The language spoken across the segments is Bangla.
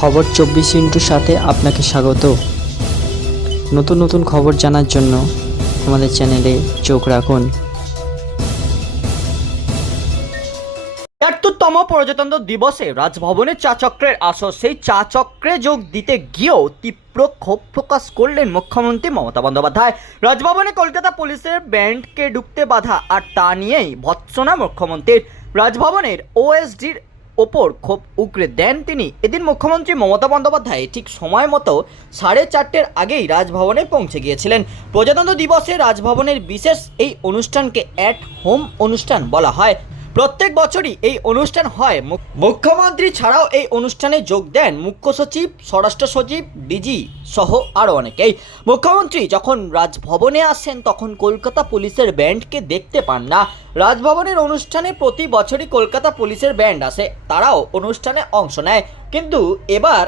খবর চব্বিশ ইন্টুর সাথে আপনাকে স্বাগত। নতুন নতুন খবর জানার জন্য আমাদের চ্যানেলে চোখ রাখুন। তিয়াত্তরতম প্রজাতন্ত্র দিবসে রাজভবনে চা চক্রের আসর। সেই চা চক্রে যোগ দিতে গিয়েও তীব্র ক্ষোভ প্রকাশ করলেন মুখ্যমন্ত্রী মমতা বন্দ্যোপাধ্যায়। রাজভবনে কলকাতা পুলিশের ব্যান্ডকে ঢুকতে বাধা, আর তা নিয়েই ভৎসনা মুখ্যমন্ত্রীর। রাজভবনের ওএসডির ওপর ক্ষোভ উগড়ে দেন তিনি। এদিন মুখ্যমন্ত্রী মমতা বন্দ্যোপাধ্যায় ঠিক সময় মতো সাড়ে চারটের আগেই রাজভবনে পৌঁছে গিয়েছিলেন। প্রজাতন্ত্র দিবসে রাজভবনের বিশেষ এই অনুষ্ঠানকে অ্যাট হোম অনুষ্ঠান বলা হয়। প্রত্যেক বছরই এই অনুষ্ঠান হয়। মুখ- মুখ্যমন্ত্রী ছাড়াও এই অনুষ্ঠানে যোগ দেন মুখ্য সচিব, স্বরাষ্ট্র সচিব, ডিজি সহ আরও অনেকেই। মুখ্যমন্ত্রী যখন রাজভবনে আসেন, তখন কলকাতা পুলিশের ব্যান্ডকে দেখতে পান না। রাজভবনের অনুষ্ঠানে প্রতি বছরই কলকাতা পুলিশের ব্যান্ড আসে, তারাও অনুষ্ঠানে অংশ নেয়। কিন্তু এবার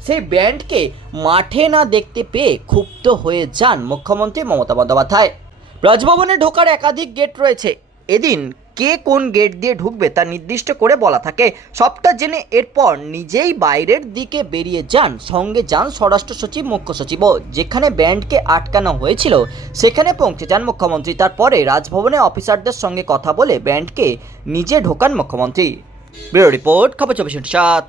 সেই ব্যান্ডকে মাঠে না দেখতে পেয়ে ক্ষুব্ধ হয়ে যান মুখ্যমন্ত্রী মমতা বন্দ্যোপাধ্যায়। রাজভবনে ঢোকার একাধিক গেট রয়েছে। এদিন কে কোন গেট দিয়ে ঢুকবে তা নির্দিষ্ট করে বলা থাকে। সবটা জেনে এরপর নিজেই বাইরের দিকে বেরিয়ে যান। সঙ্গে যান স্বরাষ্ট্র সচিব, মুখ্য সচিবও। যেখানে ব্যান্ডকে আটকানো হয়েছিল, সেখানে পৌঁছে যান মুখ্যমন্ত্রী। তারপরে রাজভবনে অফিসারদের সঙ্গে কথা বলে ব্যান্ডকে নিজে ঢোকান মুখ্যমন্ত্রী। ব্যুরো রিপোর্ট, খবর চব্বিশ সাত।